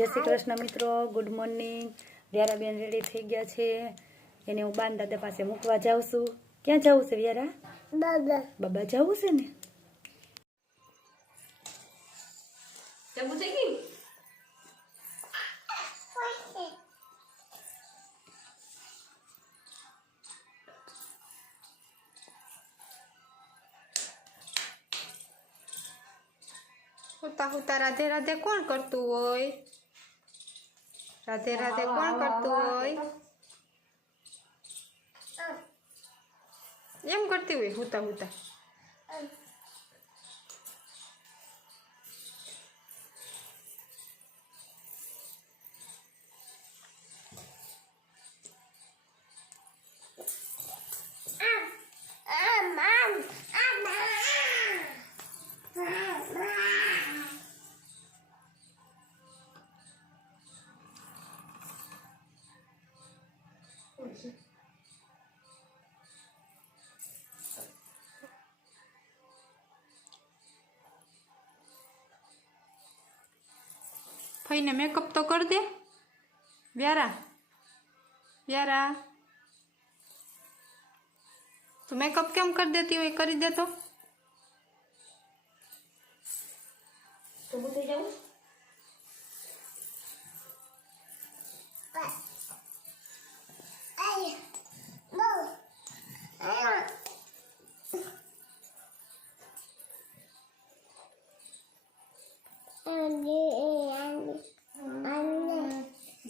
જય શ્રી કૃષ્ણ મિત્રો, good morning. વ્યારાબેન ready થઈ ગયા છે, એને હું બાન દાદા પાસે મૂકવા જાઉં છું। ક્યાં જવું છે વ્યારા? બાબા જવું છે ને? જવું છે કે हुता हुता राधे राधे कौन करतु होय? राधे राधे कौन करतु होय? एम करती हुई हुता हुता भाई ने मेकअप तो कर दे व्यारा। व्यारा तो मेकअप केम कर देती हो? कर दे तो બોલતી જાઉં?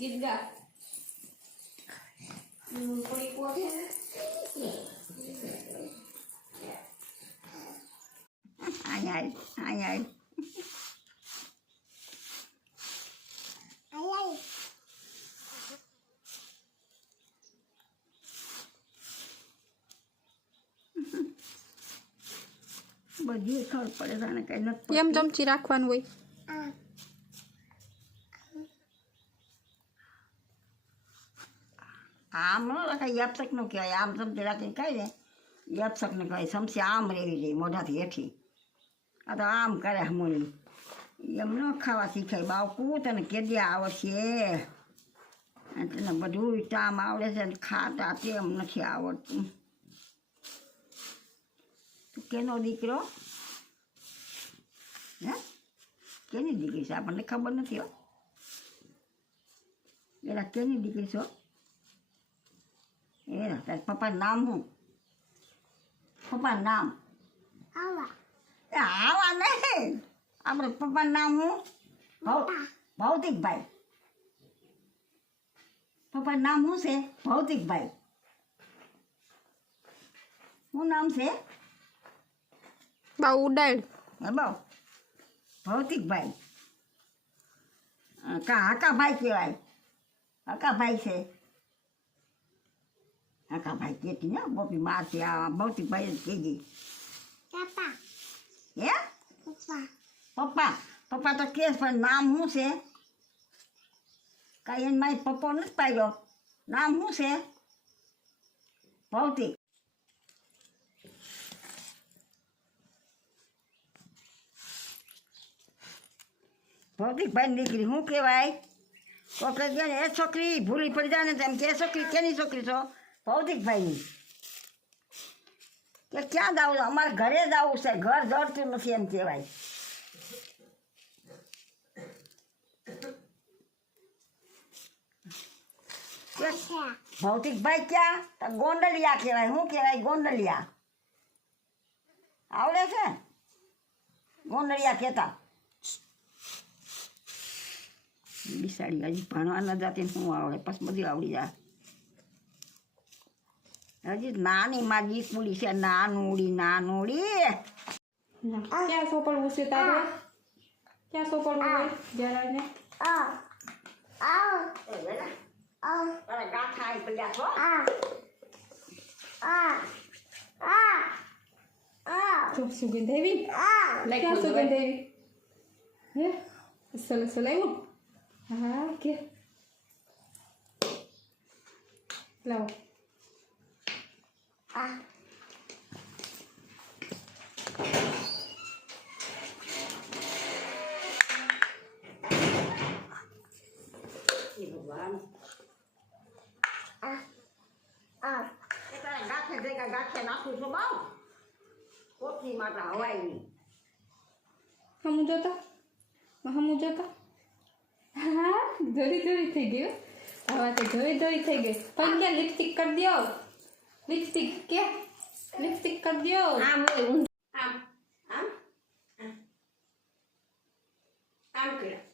गीत गा कोई को આય બધી ખબર પડે તને કઈ નથી એમ ચમચી રાખવાનું હોય। આમ ન રખાય, યાપસક નું કહેવાય। આમ ચમચી રાખીને ખાય ને યાપસક ને કહેવાય। ચમચી આમ રેવી જાય મોઢાથી હેઠી, આ તો આમ કરે હમણી। એમ ન ખાવા શીખાય બાવકું, તને કેદિયા આવડશે? તને બધું કામ આવડે છે ને ખાતા તેમ નથી આવડતું। તું કેનો દીકરો? હે, કેની દીકરી છે આપણને ખબર નથી હો। એલા કેની દીકરી છો? એ તારા પપ્પાનું નામ શું? પપ્પાનું નામ આવા નહીં, આપણે પપ્પાનું નામ શું? ભૌતિકભાઈ। પપ્પાનું નામ શું છે? ભૌતિકભાઈ। શું નામ છે? બાઉ ઉડાડ હે બાઉ ભૌતિકભાઈ। હાકાભાઈ કહેવાય, હાકાભાઈ છે। હાકાભાઈ કહેતી ને બોપી મારતી, આ ભૌતિકભાઈ જ કહેજી। હે પપ્પા? પપ્પા તો કે પણ નામ શું છે? કાંઈ એને મારી પપ્પો નથી પાડ્યો, નામ શું છે? ભૌતિક। ભૌતિકભાઈની દીકરી શું કહેવાય? તો કે એ છોકરી ભૂલી પડી જાય ને તેમ કે છોકરી કેની છોકરી છો? ભૌતિકભાઈની। કે ક્યાં જવું છે? અમારે ઘરે જ આવું છે, ઘર જડતું નથી એમ કહેવાય। ભૌતિકભાઈ ક્યાં? તો ગોંડલિયા કહેવાય। શું કહેવાય? ગોંડલિયા આવડે છે? ગોંડલિયા કહેતા। બિસાડી હજી ભણવા ન જાતી શું આવડે? પછી બધું આવડી જાય। હજી નાની માં દીકુડી છે, નાનુડી નાનુડી। ક્યાં સોપડવું છે તારે? ક્યાં સોપડવું હોય વ્યારાને? ગાંઠા આવી પડ્યા છો? જો સુગંધ આવી, ક્યાં સુગંધ આવી? હે અસલ અસલ આવ્યું? હા કે લાવો। ગાંઠે ભેગા ગાંઠે નાખું છું બાવ કોથળી માટે હવાય નહીં. હમું જોતા હા ધોરી થઈ ગયું. હવે તો ધોરી થઈ ગઈ. પણ ક્યાં લિપસ્ટિક કરી દો. લિપસ્ટિક કરી દો. આમ હોય આમ આમ આમ કર્યા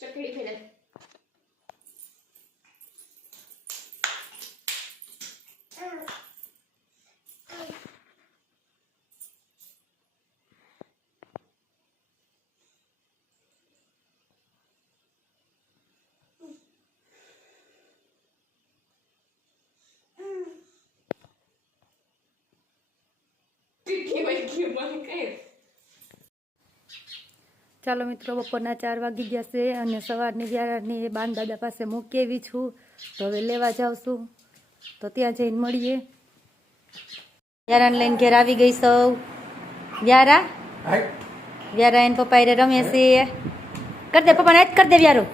ચકડી ફેરે ચાલો મિત્રો, બપોરના 4 વાગી ગયા છે અને સવારની વ્યારાની બાન દાદા પાસે મૂકી આવી છું. તો હવે લેવા જાઉં છું, તો ત્યાં જઈને મળીએ. વ્યારાને લઈને ઘેર આવી ગઈ સૌ. વ્યારા એને પપ્પા એ રમે છે. કર દે પપ્પાને હાથ કર દે. વ્યારો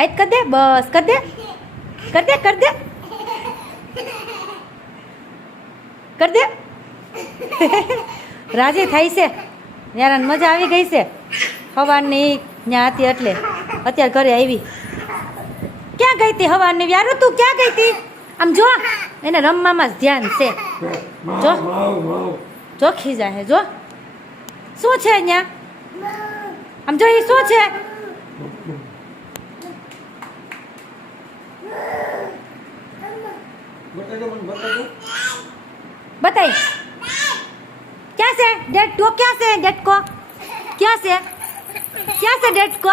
હાથ કર દે. બસ કર દે રાજી થાય છે. વ્યારાને મજા આવી ગઈ છે. હવારની ત્યાં હતી એટલે અત્યારે ઘરે આવી. ક્યાં ગઈ હતી હવારની વ્યારો? તું ક્યાં ગઈ હતી? આમ જો, એને રમવામાં જ ધ્યાન છે. જો ખીજા હે. જો શું છે અહીંયા? આમ જો, એ શું છે? बताइए क्या से डेट को? क्या से डेट को? क्या से डेट को?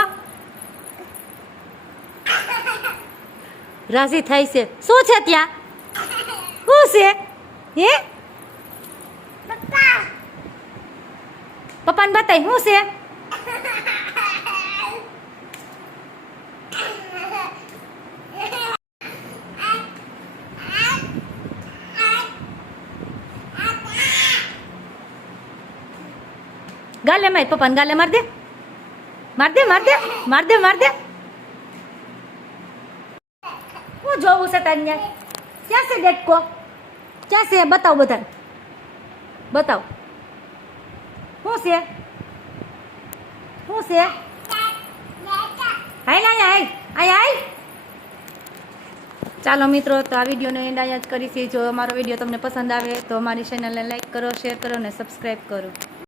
राजी थाई से શું છે ત્યાં? શું છે હે? પપ્પાને બતાય શું છે? गाले में पप्पा गाले मार दे. હું જોવું છે તારે? ક્યાં છે ડેટ કો? ક્યાં છે? બતાવ બધા. બતાવ શું છે? હાય. ચાલો મિત્રો, તો આ વિડીયોનો એન્ડ અહીંયા જ કરીશું. જો અમારો વિડીયો તમને પસંદ આવે તો અમારી ચેનલને લાઈક કરો, શેર કરો અને સબસ્ક્રાઈબ કરો.